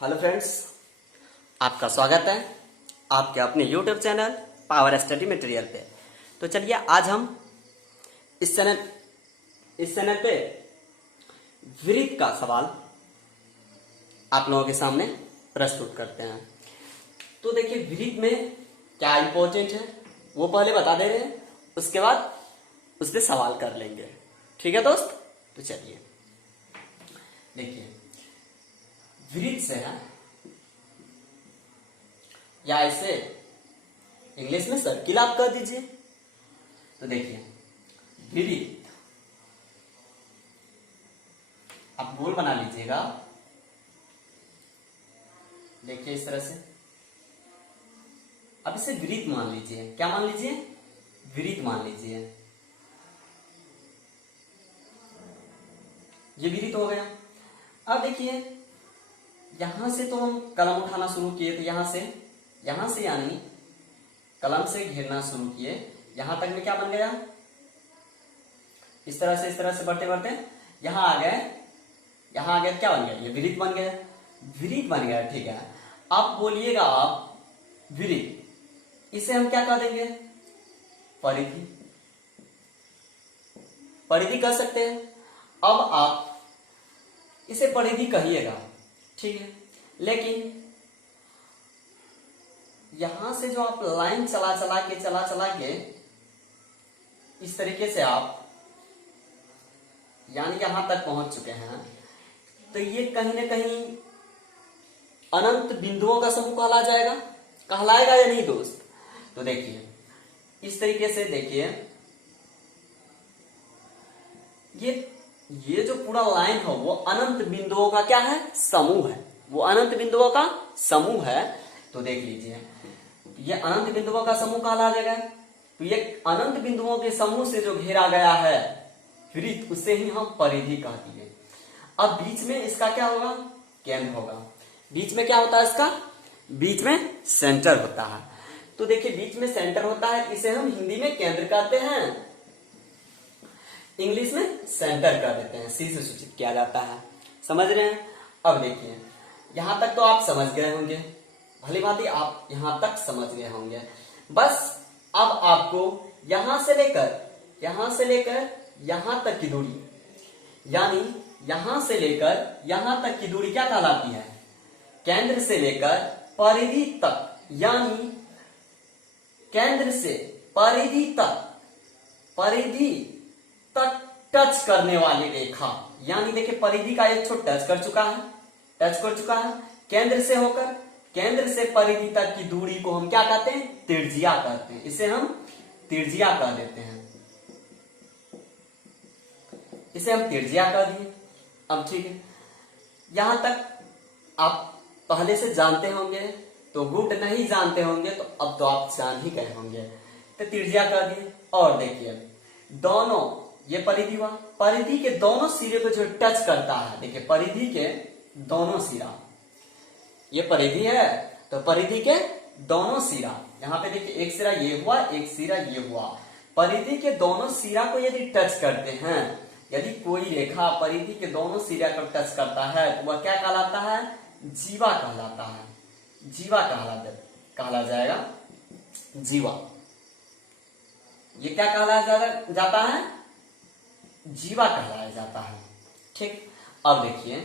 Hello friends, आपका स्वागत है आपके अपने YouTube channel power study material पे। तो चलिए आज हम इस चैनल पे वृत्त का सवाल आप लोगों के सामने प्रस्तुत करते हैं। तो देखिए वृत्त में क्या इंपॉर्टेंट है वो पहले बता दे रहे हैं, उसके बाद उस पर सवाल कर लेंगे। ठीक है दोस्त, तो चलिए देखिए वृत्त से है या ऐसे इंग्लिश में सर्किल आप कर दीजिए। तो देखिए वृत्त आप गोल बना लीजिएगा। देखिए इस तरह से अब इसे वृत्त मान लीजिए। क्या मान लीजिए? वृत्त मान लीजिए। ये वृत्त हो गया। अब देखिए यहां से तो हम कलम उठाना शुरू किए, तो यहां से यानी कलम से घेरना शुरू किए। यहां तक में क्या बन गया? इस तरह से बढ़ते बढ़ते यहां आ गए क्या बन गया? ये वृत्त बन गया। वृत्त बन गया, ठीक है। अब बोलिएगा आप वृत्त, इसे हम क्या कह देंगे? परिधि। परिधि कह सकते हैं। अब आप इसे परिधि कहिएगा, ठीक है। लेकिन यहां से जो आप लाइन चला के इस तरीके से आप यानी यहां तक पहुंच चुके हैं, तो ये कहीं ना कहीं अनंत बिंदुओं का समूह कहलाएगा या नहीं दोस्त? तो देखिए इस तरीके से देखिए ये जो पूरा लाइन है वो अनंत बिंदुओं का क्या है? समूह है। वो अनंत बिंदुओं का समूह है। तो देख लीजिए ये अनंत बिंदुओं का समूह कहला जाएगा। तो ये अनंत बिंदुओं के समूह से जो घेरा गया है वृत्त, उसे ही हम परिधि कह दिए। अब बीच में इसका क्या होगा? केंद्र होगा। बीच में क्या होता है इसका? बीच में सेंटर होता है। तो देखिए बीच में सेंटर होता है, इसे हम हिंदी में केंद्र कहते हैं, इंग्लिश में सेंटर कर देते हैं। सी से सूचित किया जाता है। समझ रहे हैं? अब देखिए यहां तक तो आप समझ गए होंगे, भली भांति आप यहां तक समझ गए होंगे। बस अब आपको यहां से लेकर यहां तक की दूरी, यानी यहां से लेकर यहां तक की दूरी क्या कहलाती है? केंद्र से लेकर परिधि तक, यानी केंद्र से परिधि तक टच करने वाली रेखा, यानी देखिए परिधि का एक छोर टच कर चुका है। केंद्र से परिधि तक की दूरी को हम क्या कहते हैं? त्रिज्या कहते हैं। इसे हम त्रिज्या कह देते हैं। इसे हम त्रिज्या कह दिए। अब ठीक है, यहां तक आप पहले से जानते होंगे तो गुड, नहीं जानते होंगे तो अब तो आप जान ही गए होंगे। तो त्रिज्या कह दिए। और देखिए दोनों, ये परिधि हुआ, परिधि के दोनों सिरे को जो टच करता है, देखिए परिधि के दोनों सिरा, ये परिधि है तो परिधि के दोनों सिरा, यहां पे देखिए एक सिरा ये हुआ, एक सिरा ये हुआ। परिधि के दोनों सिरा को यदि टच करते हैं, यदि कोई रेखा परिधि के दोनों सिरा को टच करता है तो वह क्या कहलाता है? जीवा कहलाता है। जीवा कहला जाएगा। जीवा, ये क्या कहलाया जाता है? जीवा कहलाया जाता है। ठीक। अब देखिए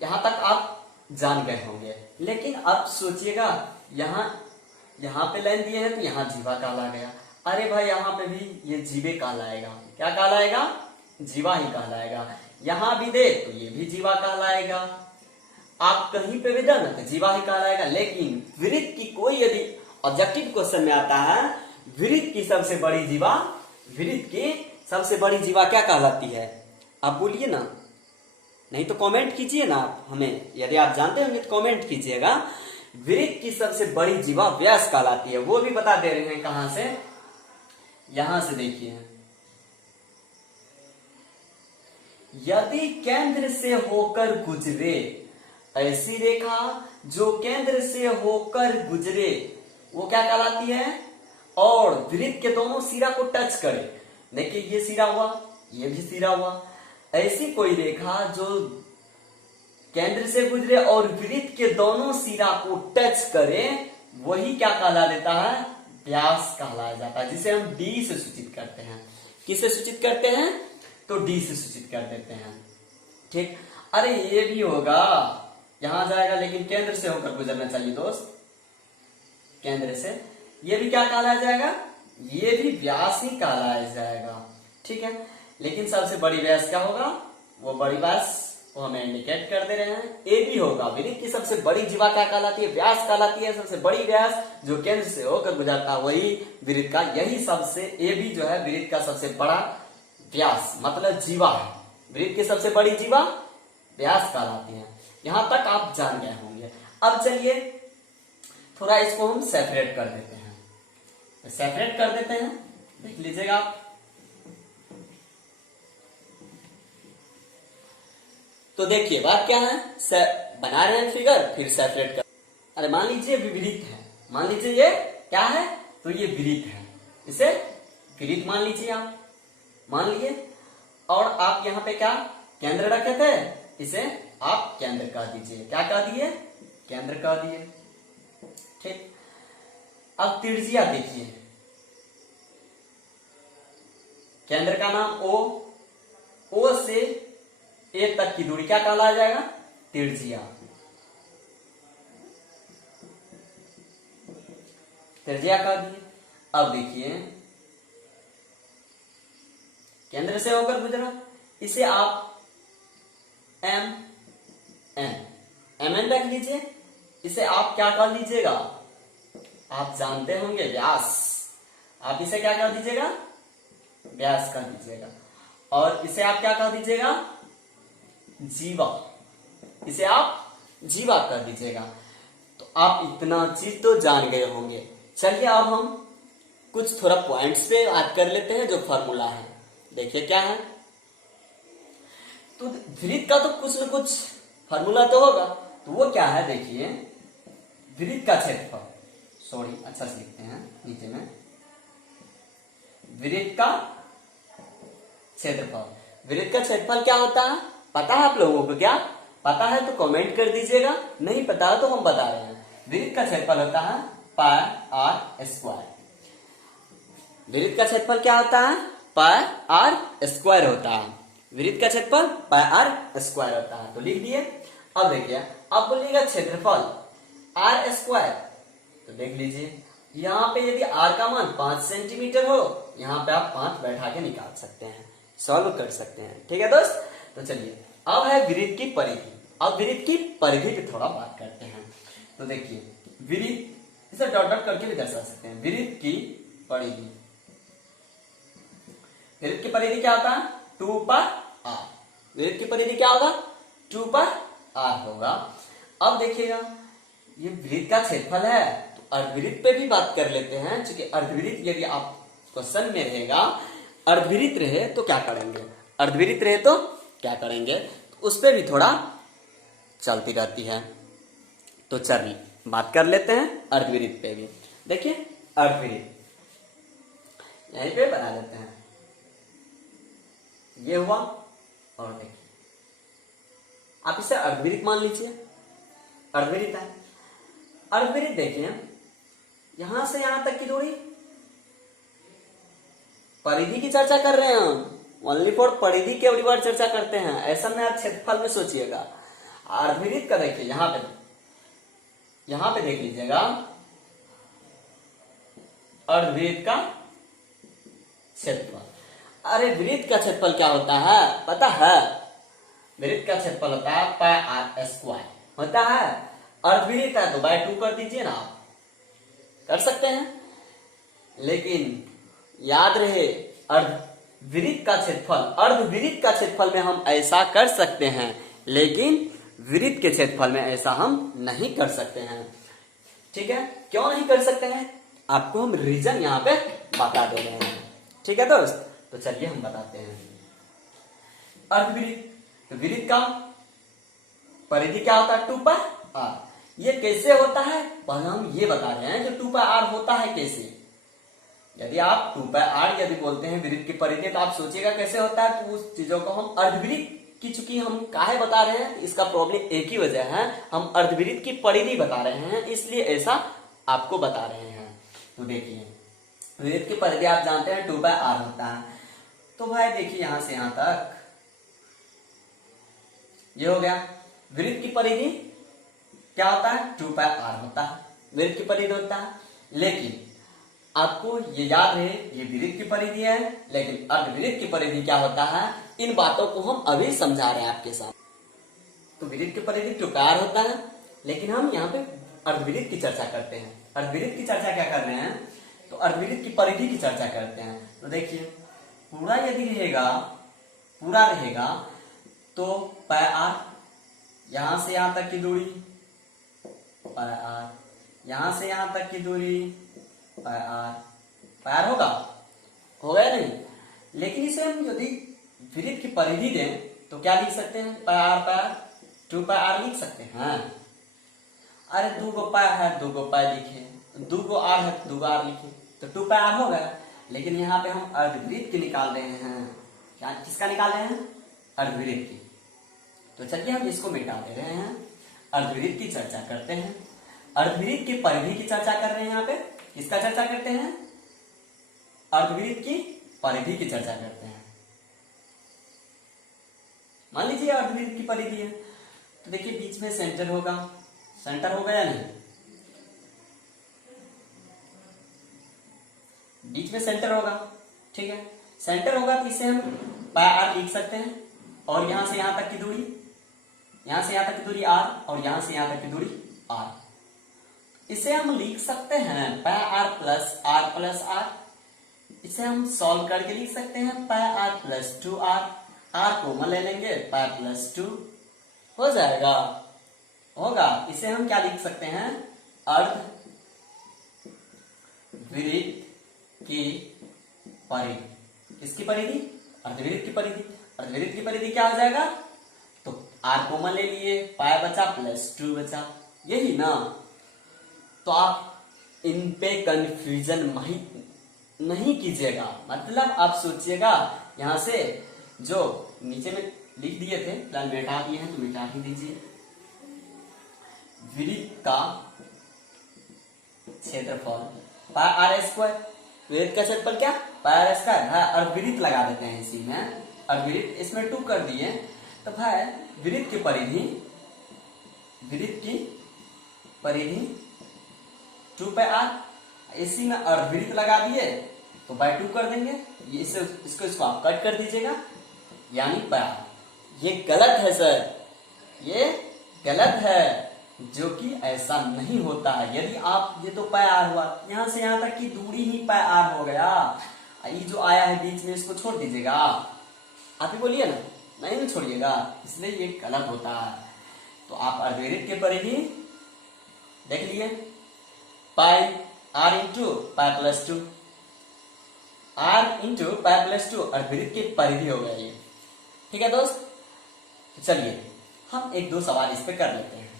यहां तक आप जान गए होंगे, लेकिन अब सोचिएगा यहां पे लाइन दिए हैं तो यहां जीवा कहला गया। अरे भाई यहां पे भी ये जीवे कहलाएगा। क्या कहलाएगा? जीवा ही कहलाएगा। यहां भी दे तो ये भी जीवा कहलाएगा। आप कहीं पे भी देना तो जीवा ही कहलाएगा। लेकिन वृत्त की कोई यदि ऑब्जेक्टिव क्वेश्चन में आता है, वृत्त की सबसे बड़ी जीवा क्या कहलाती है? आप बोलिए ना, नहीं तो कमेंट कीजिए ना आप हमें। यदि आप जानते होंगे तो कमेंट कीजिएगा। वृत्त की सबसे बड़ी जीवा व्यास कहलाती है। वो भी बता दे रहे हैं कहां से? यहां से देखिए, यदि केंद्र से होकर गुजरे, ऐसी रेखा जो केंद्र से होकर गुजरे वो क्या कहलाती है? और वृत्त के दोनों सिरा को टच करे, देखिए ये सिरा हुआ, ये भी सिरा हुआ। ऐसी कोई रेखा जो केंद्र से गुजरे और वृत्त के दोनों सिरा को टच करे, वही क्या कहला देता है, व्यास कहलाया जाता है, जिसे हम डी से सूचित करते हैं। किससे सूचित करते हैं, तो डी से सूचित कर देते हैं। ठीक, अरे ये भी होगा, यहां जाएगा लेकिन केंद्र से होकर गुजरना चाहिए दोस्त, केंद्र से, ये भी क्या कहलाया जाएगा, ये भी व्यास ही कहलाया जाएगा। ठीक है, लेकिन सबसे बड़ी व्यास क्या होगा, वो बड़ी व्यास वो हमें इंडिकेट कर दे रहे हैं, ए भी होगा। वृत्त की सबसे बड़ी जीवा क्या कहलाती है, व्यास कहलाती है। सबसे बड़ी व्यास जो केंद्र से होकर गुजरता है वही वृत्त का, यही सबसे, ए भी जो है वृत्त का सबसे बड़ा व्यास मतलब जीवा है। वृत्त की सबसे बड़ी जीवा व्यास कहलाती है। यहां तक आप जान गए होंगे। अब चलिए थोड़ा इसको हम सेपरेट कर देते हैं, सेपरेट कर देते हैं, देख लीजिएगा आप। तो देखिए बात क्या है, बना रहे हैं फिगर, फिर सेपरेट कर। अरे मान लीजिए विपरीत है, मान लीजिए ये क्या है, तो ये विपरीत है, इसे विपरीत मान लीजिए आप, मान लिए। और आप यहाँ पे क्या केंद्र रखे थे, इसे आप केंद्र कह दीजिए, क्या कह दिए, केंद्र कह दिए। ठीक, अब त्रिज्या देखिए, केंद्र का नाम ओ से ए तक की दूरी क्या कहलाया जाएगा, त्रिज्या, त्रिज्या कह दिए। अब देखिए केंद्र से होकर गुजरा, इसे आप एम एन रख लीजिए, इसे आप क्या कह लीजिएगा, आप जानते होंगे व्यास, आप इसे क्या कह दीजिएगा, व्यास कह दीजिएगा। और इसे आप क्या कह दीजिएगा, जीवा, इसे आप जीवा कर दीजिएगा। तो आप इतना चीज तो जान गए होंगे। चलिए अब हम कुछ थोड़ा पॉइंट्स पे बात कर लेते हैं, जो फॉर्मूला है। देखिए क्या है, तो वृत्त का तो कुछ न कुछ फॉर्मूला तो होगा, तो वो क्या है, देखिए वृत्त का क्षेत्रफल, सॉरी अच्छा से लिखते हैं नीचे में, वृत्त का क्षेत्रफल। वृत्त का क्षेत्रफल क्या होता है, पता है आप लोगों को, क्या पता है तो कमेंट कर दीजिएगा, नहीं पता है तो हम बता रहे हैं। वृत्त का क्षेत्रफल होता है पाई आर स्क्वायर। वृत्त का क्षेत्रफल क्या होता है, पाई आर स्क्वायर होता है। वृत्त का क्षेत्रफल पाई आर स्क्वायर होता है, तो लिख दिए। अब देखिए, अब बोलिएगा क्षेत्रफल आर स्क्वायर, तो देख लीजिए यहाँ पे यदि आर का मान 5 सेंटीमीटर हो, यहाँ पे आप 5 बैठा के निकाल सकते हैं, सॉल्व कर सकते हैं। ठीक है दोस्त, तो चलिए अब है वृत्त की परिधि। अब वृत्त की परिधि पे थोड़ा बात करते हैं। तो देखिए वृत्त, इसे डॉट डॉट करके भी दर्शा सकते हैं, वृत्त की परिधि। वृत्त की परिधि क्या होता है, 2 पर आर। वृत्त की परिधि क्या होगा, 2 पर आर होगा। अब देखिएगा ये वृत्त का क्षेत्रफल है, तो अर्धवृत्त पे भी बात कर लेते हैं, क्योंकि अर्धवृत्त यदि आप क्वेश्चन में रहेगा, अर्धवृत्त रहे तो क्या करेंगे, अर्धवृत्त रहे तो क्या करेंगे, तो उस पर भी थोड़ा चलती रहती है। तो चलिए बात कर लेते हैं अर्धवृत्त पे भी। देखिए अर्धवृत्त यहीं पे बना लेते हैं, ये हुआ। और देखिए आप इसे अर्धवृत्त मान लीजिए, अर्धवृत्त है। अर्धवृत्त देखिए यहां से यहां तक की दूरी, परिधि की चर्चा कर रहे हैं हम, ओनली फॉर परिधि के एवरी बार चर्चा करते हैं, ऐसा में आप क्षेत्रफल में सोचिएगा। अर्धवृत्त का देखिए यहां पे देख लीजिएगा, अर्धवृत्त का क्षेत्रफल। अरे वृत्त का क्षेत्रफल क्या होता है पता है, वृत्त का क्षेत्रफल होता है पाई आर स्क्वायर होता है। अर्धवृत्त है तो बाय 2 कर दीजिए ना, आप कर सकते हैं, लेकिन याद रहे अर्धवृत्त का क्षेत्रफल, अर्धवृत्त का क्षेत्रफल में हम ऐसा कर सकते हैं, लेकिन वृत्त के क्षेत्रफल में ऐसा हम नहीं कर सकते हैं। ठीक है, क्यों नहीं कर सकते हैं, आपको हम रीजन यहाँ पे बता दे रहे हैं। ठीक है दोस्त, तो चलिए हम बताते हैं। अर्धवृत्त, तो वृत्त का परिधि क्या होता है, 2 पर आर। ये कैसे होता है, पहले हम ये बता रहे हैं जो 2 पर आर होता है कैसे। यदि आप 2 पर आर यदि बोलते हैं वृत्त की परिधि, तो आप सोचिएगा कैसे होता है, तो उस चीजों को हम अर्धवृत्त कि चूंकि हम काहे बता रहे हैं, इसका प्रॉब्लम एक ही वजह है, हम अर्धवृत्त की परिधि बता रहे हैं, इसलिए ऐसा आपको बता रहे हैं। तो देखिए वृत्त की परिधि आप जानते हैं 2/r होता है। तो भाई देखिए यहां से यहां तक ये हो गया। वृत्त की परिधि क्या होता है? 2/r होता है, वृत्त की परिधि होता है। लेकिन आपको ये याद रहे, ये वृत्त की परिधि है, लेकिन अर्धवृत्त की परिधि क्या होता है, इन बातों को हम अभी समझा रहे हैं आपके साथ। तो वृत्त की परिधि 2/r होता है, लेकिन हम यहाँ पे अर्धवृत्त की चर्चा करते हैं। अर्धवृत्त की चर्चा क्या कर रहे हैं? तो अर्धवृत्त की परिधि की चर्चा करते हैं। तो देखिए पूरा यदि रहेगा, पूरा रहेगा तो πr, यहां से यहां तक की दूरी πr, यहां से यहां तक की दूरी πr होगा, होगा या नहीं? लेकिन इसे हम यदि वृत्त की परिधि दें तो क्या लिख सकते हैं? πr 2πr लिख सकते हैं। अरे 2 गो π है, 2 गो π लिखे, 2 गो r है, 2 गो r लिखे, तो 2πr होगा। लेकिन यहाँ पे हम अर्धवृत्त की निकाल रहे हैं। क्या किसका निकाल रहे हैं? अर्धवृत्त की। तो चलिए हम इसको मिटा दे रहे हैं, अर्धवृत्त की चर्चा करते हैं। अर्धवृत्त की परिधि की चर्चा कर रहे हैं। यहाँ पे किसका चर्चा करते हैं? अर्धवृत्त की परिधि की चर्चा करते हैं। मान लीजिए अर्धवृत्त की परिधि है, तो देखिए बीच में सेंटर होगा, सेंटर होगा या नहीं? बीच में सेंटर होगा, ठीक है। सेंटर होगा तो इसे हम πr लिख सकते हैं, और यहां से यहां तक की दूरी, यहां से यहां तक की दूरी r, और यहां से यहां तक की दूरी r। इसे हम लिख सकते हैं πr plus r plus r। इसे हम सॉल्व करके लिख सकते हैं πr plus 2r, r common ले लेंगे, π प्लस 2 हो जाएगा, होगा। इसे हम क्या लिख सकते हैं? अर्धवृत्त की परिधि। किसकी परिधि? अर्धवृत्त की परिधि। अर्धवृत्त की परिधि क्या हो जाएगा? तो r कॉमन ले लिए, π बचा प्लस 2 बचा, यही ना। तो आप इन पे कंफ्यूजन नहीं कीजिएगा, मतलब आप सोचिएगा यहां से जो नीचे में लिख दिए थे, प्लान मिटा दिए हैं तो मिटा ही दीजिए। वृत्त का क्षेत्रफल πr², वृत्त का क्षेत्रफल क्या? πr²। अर्धवृत्त लगा देते हैं इसी में, अर्धवृत्त इसमें 2 कर दिए, तो भाई वृत्त की परिधि, वृत्त की परिधि 2πr, इसी में अर्धवृत्त लगा दिए तो बाय 2 कर देंगे। ये इसको आप कट कर दीजिएगा, यानी πr। ये गलत है सर, ये गलत है, जो कि ऐसा नहीं होता है। यदि आप, ये तो πr हुआ, यहां से यहां तक की दूरी ही πr हो गया, ये जो आया है बीच में इसको छोड़ दीजिएगा। आप ही बोलिए ना, नहीं छोड़िएगा, इसलिए ये गलत होता है। तो आप अर्धवृत्त की परिधि देख लिए, r into π plus 2, r into π plus 2 अर्धवृत्त की परिधि हो गई ये, ठीक है दोस्त। तो चलिए हम एक दो सवाल इस पे कर लेते हैं।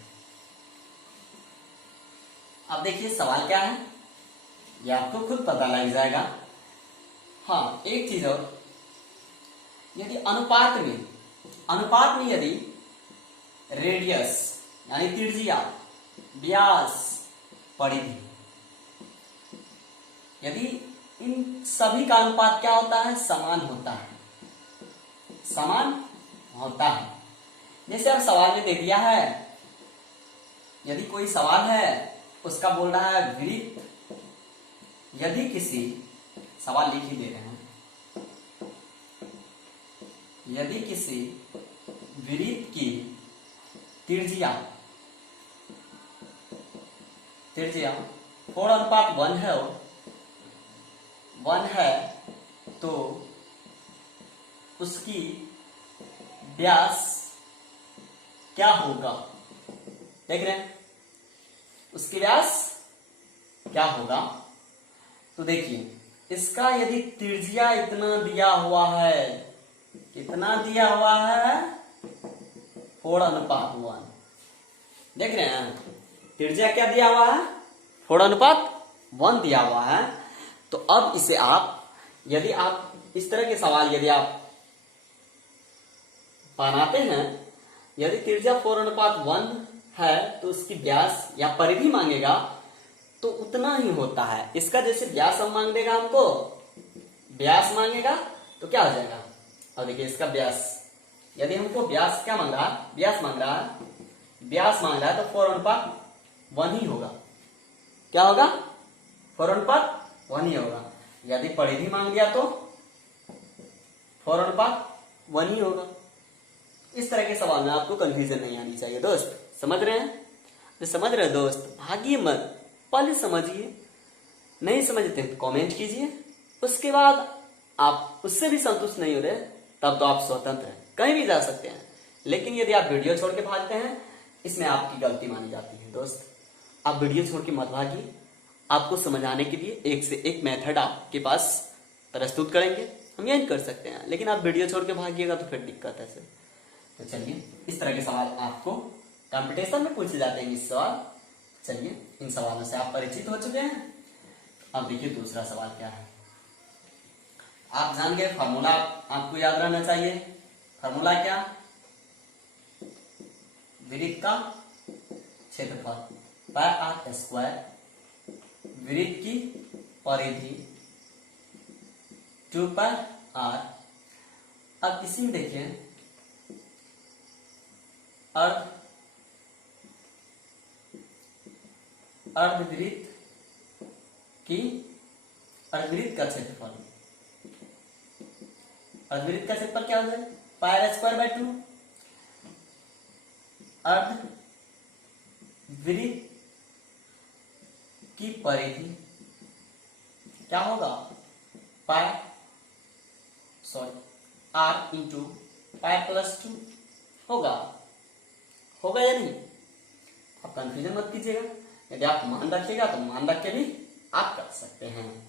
अब देखिए सवाल क्या है, ये आपको खुद पता लग जाएगा। हाँ एक चीज और, यदि अनुपात में यदि रेडियस यानी त्रिज्या, व्यास, परिधि, यदि इन सभी का अनुपात क्या होता है? समान होता है, समान होता है। जैसे अब सवाल में दे दिया है, यदि कोई सवाल है उसका बोल रहा है वृत्त, यदि किसी, सवाल लिख ही दे रहे हैं, यदि किसी वृत्त की त्रिज्या 4:1 है, 1 है, तो उसकी व्यास क्या होगा? देख रहे हैं, उसकी व्यास क्या होगा? तो देखिए इसका यदि त्रिज्या इतना दिया हुआ है, कितना दिया हुआ है? 4:1। देख रहे हैं त्रिज्या क्या दिया हुआ है? 4:1 दिया हुआ है। तो अब इसे आप, यदि आप इस तरह के सवाल यदि आप बनाते हैं, यदि त्रिज्या 4:1 है तो उसकी व्यास या परिधि मांगेगा तो उतना ही होता है। इसका जैसे व्यास हम मांग देगा, हमको व्यास मांगेगा तो क्या हो जाएगा। अब देखिए इसका व्यास, यदि हमको व्यास क्या मांग रहा है, व्यास मांग रहा है, व्यास मांग रहा है तो 4:1 ही होगा। क्या होगा, 4:1 ही होगा। यदि परिधि मांग दिया तो 4:1 ही होगा। इस तरह के सवाल में आपको कंफ्यूजन नहीं आनी चाहिए दोस्त, समझ रहे हैं। तो समझ रहे दोस्त, भागिए मत, पहले समझिए, नहीं समझते तो कमेंट कीजिए। उसके बाद आप उससे भी संतुष्ट नहीं हो रहे तब तो आप स्वतंत्र हैं, कहीं भी जा सकते हैं। लेकिन यदि आप वीडियो छोड़ के भागते हैं, इसमें आपकी गलती मानी जाती है दोस्त। आप वीडियो छोड़ के मत भागिए। आपको समझाने के लिए एक से एक मेथड आपके पास प्रस्तुत करेंगे, हम यही कर सकते हैं। लेकिन आप वीडियो छोड़ के भागिएगा तो फिर दिक्कत है सर। तो चलिए, इस तरह के सवाल आपको कंपटीशन में पूछे जाते हैं इस सवाल। चलिए, इन सवालों से आप परिचित हो चुके हैं। अब देखिए दूसरा सवाल क्या है। आप जान गए, फॉर्मूला आपको याद रहना चाहिए। फॉर्मूला क्या, वृत्त का क्षेत्रफल पाई आर स्क्वायर, वृत्त की परिधि 2 पाई आर। अब इसी में देखिए अर्धवृत्त का क्षेत्रफल, अर्धवृत्त का क्षेत्रफल क्या हो जाए, पाई आर स्क्वायर बाय 2। अर्धवृत्त की परिधि क्या होगा, आर इंटू पाई प्लस 2 होगा या नहीं। आप कंफ्यूजन मत कीजिएगा, यदि आप मान रखिएगा तो मान रख के भी आप कर सकते हैं,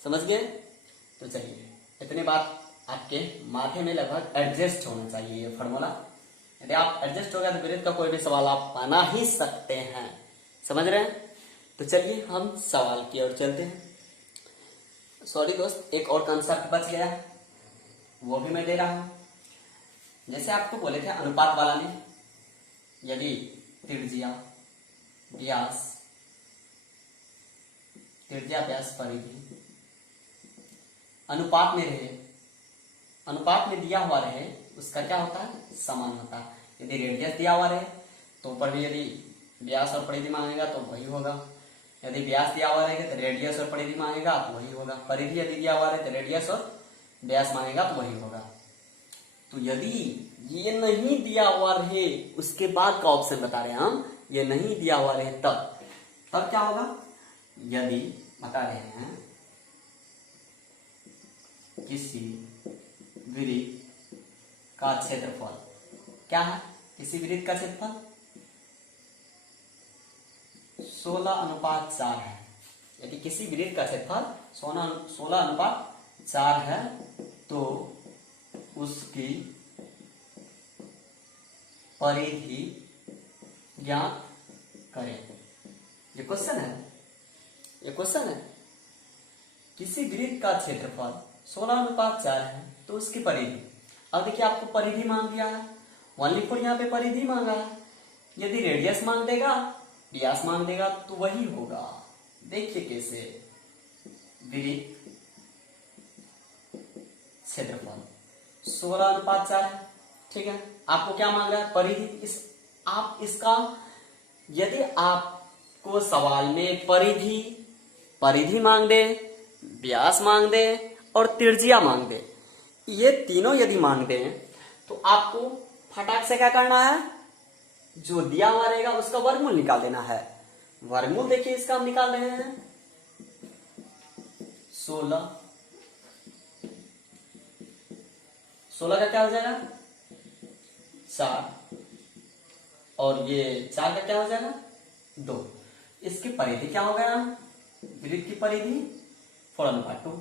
समझ गए। तो चलिए, इतने बात आपके माथे में लगभग एडजस्ट होना चाहिए ये फॉर्मूला। यदि आप एडजस्ट हो गया तो वृत्त का कोई भी सवाल आप बना ही सकते हैं, समझ रहे हैं। तो चलिए हम सवाल की ओर चलते हैं। सॉरी दोस्त, एक और कंसेप्ट बच गया है, वो भी मैं दे रहा हूं। जैसे आपको बोले थे अनुपात वाला में, यदि त्रिज्या व्यास परिधि अनुपात में रहे, अनुपात में दिया हुआ रहे, उसका क्या होता है, समान होता है। यदि रेडियस दिया हुआ रहे तो ऊपर भी यदि व्यास और परिधि मांगेगा तो वही होगा। यदि व्यास दिया हुआ रहेगा तो रेडियस और परिधि मांगेगा तो वही होगा। परिधि यदि दिया हुआ रहे तो रेडियस और व्यास मांगेगा तो वही होगा। तो यदि ये नहीं दिया हुआ रहे, उसके बाद का ऑप्शन बता रहे हैं हम, ये नहीं दिया हुआ रहे तब क्या होगा। यदि बता रहे हैं किसी वृत्त का क्षेत्रफल क्या है, किसी वृत्त का क्षेत्रफल 16:4 है। यदि किसी वृत्त का क्षेत्रफल 16:4 है तो उसकी परिधि ज्ञात करें। ये क्वेश्चन है, किसी वृत्त का क्षेत्रफल 16:4 है तो उसकी परिधि। अब देखिए आपको परिधि मांग दिया है, 1 यहाँ पे परिधि मांगा है। यदि रेडियस मांग देगा, व्यास मांग देगा तो वही होगा। देखिए कैसे, वृत्त क्षेत्रफल 16:4 है, ठीक है। आपको क्या मांग रहा है, परिधि। आप इसका, यदि आपको सवाल में परिधि मांग दे, व्यास मांग दे और त्रिज्या मांग दे, ये तीनों यदि मांग दे तो आपको फटाक से क्या करना है, जो दिया हुआ रहेगा उसका वर्गमूल निकाल देना है। वर्गमूल देखिए इसका हम निकाल रहे हैं 16 का क्या हो जाएगा 4, और ये 4 का क्या हो जाएगा 2। इसकी परिधि क्या हो गया, वृत्त की परिधि 4/2।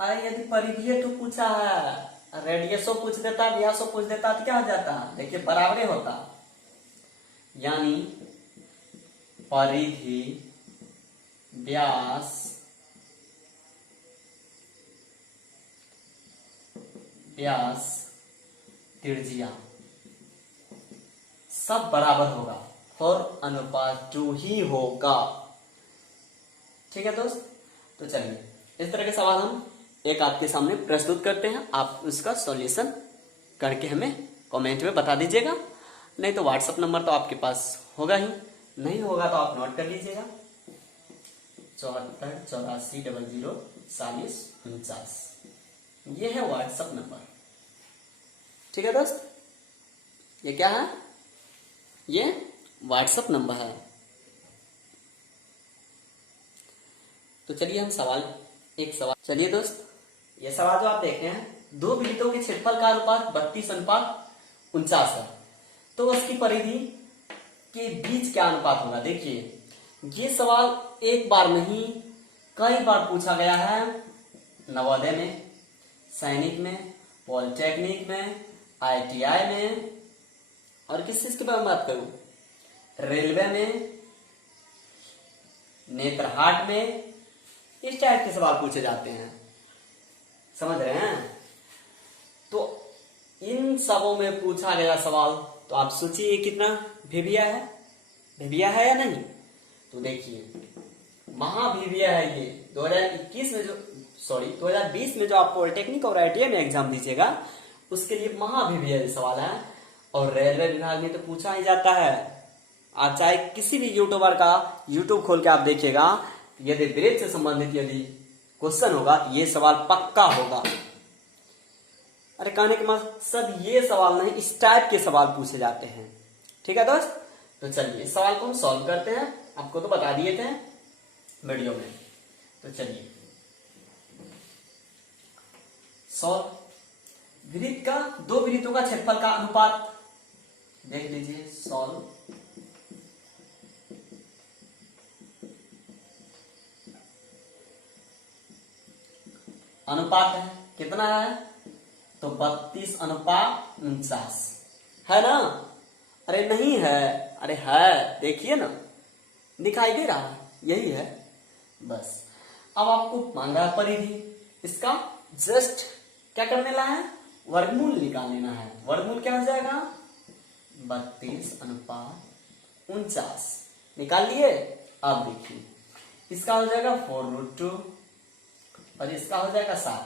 अरे यदि परिधि तो पूछा है, रेडियसो पूछ देता, व्यासो पूछ देता तो क्या हो जाता, देखिए बराबरे होता। यानी परिधि व्यास त्रिज्या सब बराबर होगा और अनुपात 2 ही होगा। ठीक है दोस्त, तो चलिए इस तरह के सवाल हम एक आपके सामने प्रस्तुत करते हैं। आप उसका सॉल्यूशन करके हमें कमेंट में बता दीजिएगा, नहीं तो व्हाट्सएप नंबर तो आपके पास होगा ही, नहीं होगा तो आप नोट कर लीजिएगा 74 84 00 40 49। ये है व्हाट्सएप नंबर। ठीक है दोस्त, ये क्या है, ये व्हाट्सएप नंबर है। तो चलिए हम एक सवाल चलिए दोस्त, ये सवाल जो आप देख रहे हैं, दो वृत्तों के क्षेत्रफल का अनुपात 32:49 है, तो उसकी परिधि के बीच क्या अनुपात होगा। देखिए ये सवाल एक बार नहीं कई बार पूछा गया है, नवोदय में, सैनिक में, पॉलिटेक्निक में, ITI में, और किस चीज के बारे में बात करूं, रेलवे में, नेत्रहाट में, इस टाइप के सवाल पूछे जाते हैं, समझ रहे हैं। तो इन सबों में पूछा गया सवाल, तो आप सोचिए कितना भिविया है या नहीं। तो देखिए महाभिविया है ये 2021 में 2020 में जो आप पॉलिटेक्निक और ITI में एग्जाम दीजिएगा उसके लिए महाभिविया सवाल है। और रेलवे विभाग में तो पूछा ही जाता है। आप चाहे किसी भी यूट्यूबर का यूट्यूब खोल के आप देखिएगा, यदि ब्रेक से संबंधित यदि क्वेश्चन होगा तो ये सवाल पक्का होगा। अरे कहने के मकसद ये सवाल नहीं, इस टाइप के सवाल पूछे जाते हैं। ठीक है दोस्त, तो चलिए इस सवाल को हम सॉल्व करते हैं, आपको तो बता दिए थे वीडियो में। तो चलिए सॉल्व, वृत्त का दो वृत्तों का क्षेत्रफल का अनुपात देख लीजिए। सॉल्व, अनुपात है कितना है, तो 32:49 है ना। अरे नहीं है, अरे है, देखिए ना दिखाई दे रहा है, यही है बस। अब आपको मांग रहा है परिधि, इसका जस्ट क्या करने ला है, वर्गमूल निकाल लेना है। वर्गमूल क्या हो जाएगा, 32:49 निकाल लिए। अब देखिए इसका हो जाएगा 4√2 और इसका हो जाएगा 7।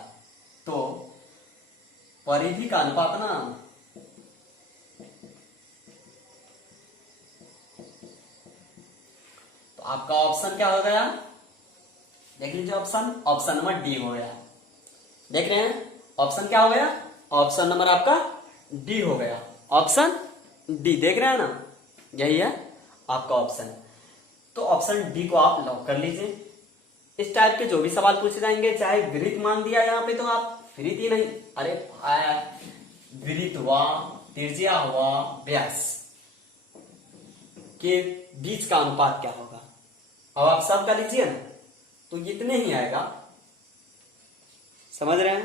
तो परिधि का अनुपात ना, तो आपका ऑप्शन क्या हो गया, देख लीजिए ऑप्शन नंबर डी हो गया। देख रहे हैं ऑप्शन क्या हो गया, ऑप्शन नंबर आपका डी हो गया। ऑप्शन डी देख रहे हैं ना, यही है आपका ऑप्शन। तो ऑप्शन डी को आप लॉक कर लीजिए। इस टाइप के जो भी सवाल पूछे जाएंगे, चाहे वृत्त मान दिया यहाँ पे तो आप वृत्त ही नहीं, अरे वृत्त हुआ, त्रिज्या हुआ, व्यास के बीच का अनुपात क्या होगा। अब आप सब कर लीजिए ना, तो इतने ही आएगा। समझ रहे हैं,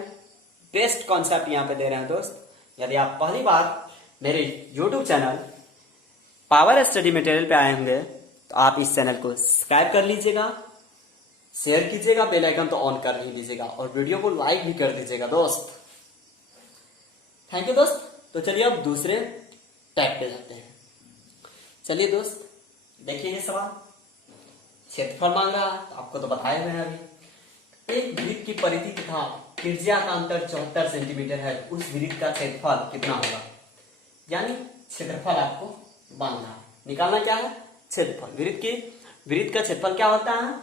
बेस्ट कॉन्सेप्ट यहाँ पे दे रहे हैं दोस्त। यदि आप पहली बार मेरे YouTube channel power study material पे आए होंगे तो आप इस चैनल को सब्सक्राइब कर लीजिएगा, शेयर कीजिएगा, बेल आइकन तो ऑन कर ही दीजिएगा और वीडियो को लाइक भी कर दीजिएगा दोस्त। थैंक यू दोस्त। तो चलिए अब दूसरे टैब पे जाते हैं। चलिए दोस्त देखिए ये सवाल क्षेत्रफल मांग रहा है, तो आपको तो बताए हुए हैं अभी। एक वृत्त की परिधि तथा त्रिज्या का अंतर 74 सेंटीमीटर है, उस वृत्त का क्षेत्रफल कितना होगा। यानी क्षेत्रफल आपको मांगना है, निकालना क्या है, क्षेत्रफल। वृत्त का क्षेत्रफल क्या होता है,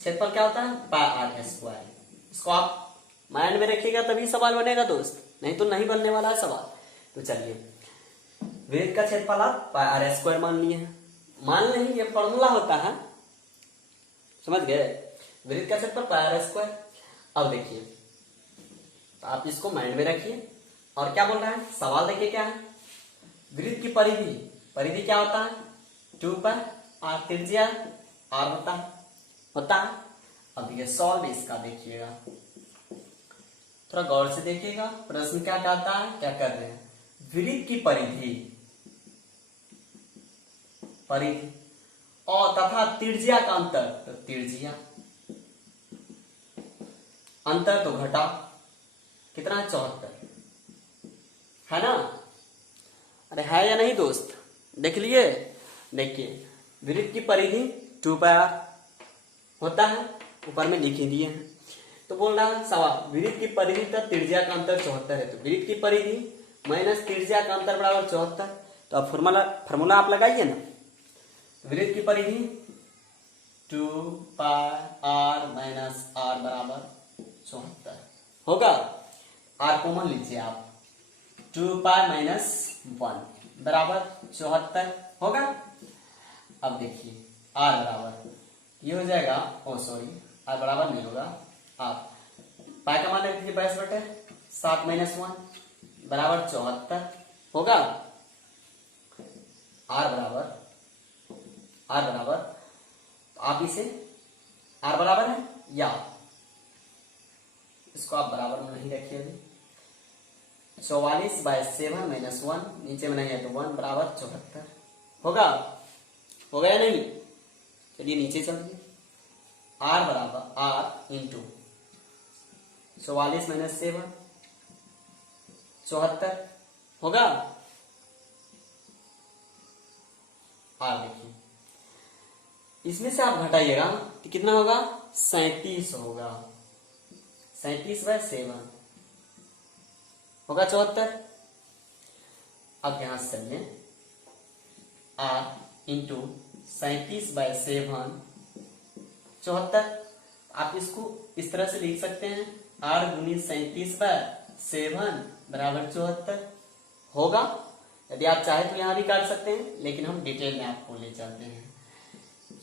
क्षेत्रफल क्या होता है, πr²। इसको आप माइंड में रखिएगा तभी सवाल बनेगा दोस्त, नहीं तो नहीं बनने वाला है सवाल। तो चलिए वृत्त का क्षेत्रफल आप πr² मान लिए हैं। मान नहीं, ये फॉर्मूला होता है, समझ गए। वृत्त का क्षेत्रफल πr²। अब देखिए तो आप इसको माइंड में रखिए। और क्या बोल रहा है सवाल, देखिए क्या है, वृत्त की परिधि क्या होता है, 2πr, त्रिज्या r होता है। अब ये सॉल्व इसका देखिएगा, थोड़ा गौर से देखिएगा। प्रश्न क्या कहता है, क्या कर रहे हैं, वृत्त की परिधि और तथा त्रिज्या का अंतर, तो त्रिज्या अंतर तो घटा, कितना है 74, है ना? अरे है या नहीं दोस्त? देख लिए? देखिए वृत्त की परिधि 2πr होता है, ऊपर में लिख ही दिए हैं। तो बोल रहा है सवाल वृत्त की परिधि तथा त्रिज्या का अंतर 74 है, तो वृत्त की परिधि माइनस त्रिज्या का अंतर बराबर 74। तो अब फॉर्मूला आप लगाइए ना। वृत्त की परिधि 2πr माइनस r बराबर 74 होगा। r कॉमन लीजिए आप, 2π माइनस 1 बराबर 74 होगा। अब देखिए r बराबर ये हो जाएगा, ओ सॉरी r बराबर नहीं होगा, आप पाई का मान रख दीजिए 22/7 माइनस 1 बराबर 74 होगा। r बराबर तो आप इसे r बराबर है या इसको आप बराबर में नहीं रखिए, 44/7 माइनस 1 नीचे में नहीं है तो 1 बराबर 74 होगा। होगा या नहीं? चलिए नीचे चलिए, r बराबर r इंटू 44 माइनस 7 74 होगा। r देखिए इसमें से आप घटाइएगा तो कितना होगा? 37 होगा, 37/7 होगा 74। अब यहां से चलिए, r इंटू 37/7 74। आप इसको इस तरह से लिख सकते हैं, r गुनी 37/7 बराबर 74 होगा। यदि आप चाहे तो यहां भी काट सकते हैं, लेकिन हम डिटेल में आपको ले चलते हैं।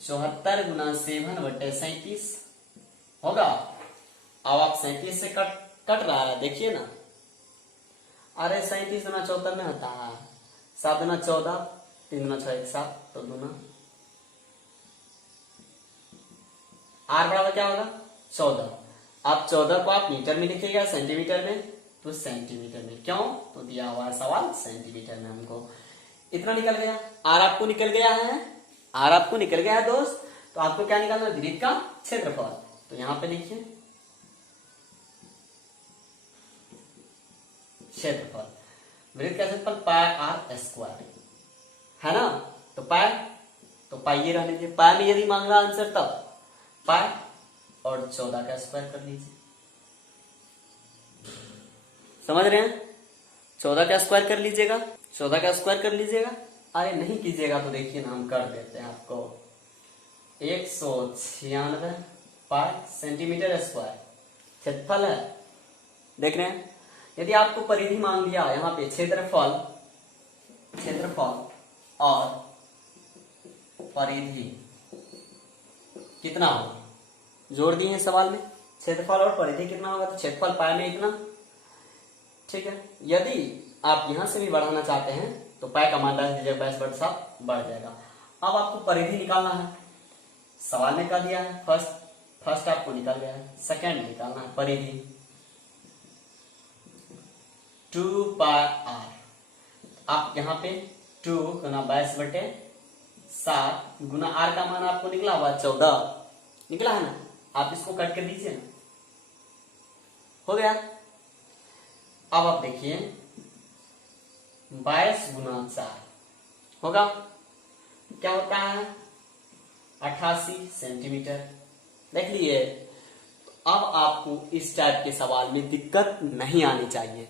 74 गुना 7/37 होगा। अब आप 37 से कट रहा है, देखिए ना। अरे 37 गुना 74 में होता है, 7 गुना 14, 3 गुना 6 1 7, तो दूना r बराबर क्या होगा? 14। अब 14 को आप मीटर में लिखिएगा, सेंटीमीटर में तो सेंटीमीटर में, क्यों? तो दिया हुआ है सवाल सेंटीमीटर में, हमको इतना निकल गया। r आपको निकल गया है, r आपको निकल गया है दोस्त। तो आपको क्या निकालना है? वृत्त का क्षेत्रफल। तो यहां पे लिखिए क्षेत्रफल, वृत्त का क्षेत्रफल πr² है ना। तो पाई ये रहने दीजिए, पाई में यदि मांग रहा आंसर तब पाई और 14 का स्क्वायर कर लीजिए। समझ रहे हैं? 14 का स्क्वायर कर लीजिएगा, 14 का स्क्वायर कर लीजिएगा। अरे नहीं कीजिएगा तो देखिए ना, हम कर देते हैं आपको। 196 पाई सेंटीमीटर स्क्वायर क्षेत्रफल है। देख रहे हैं? यदि आपको परिधि मांग लिया यहाँ पे क्षेत्रफल और परिधि कितना होगा, जोड़ दिए हैं सवाल में, क्षेत्रफल और परिधि कितना होगा, तो क्षेत्रफल पाई में इतना, ठीक है। यदि आप यहां से भी बढ़ाना चाहते हैं तो पाई का मान रख दीजिए 22/7 बढ़ जाएगा। अब आपको परिधि निकालना है, सवाल में कह दिया है, फर्स्ट आपको निकल गया है, सेकंड निकालना है परिधि 2πr। आप यहाँ पे 2 गुना 22/7 गुना r का मान आपको निकला हुआ 14 निकला है ना। आप इसको कट कर दीजिए ना, हो गया। अब आप देखिए 22 गुना 4 होगा, क्या होता है? 88 सेंटीमीटर। देख लिए? अब आपको इस टाइप के सवाल में दिक्कत नहीं आनी चाहिए।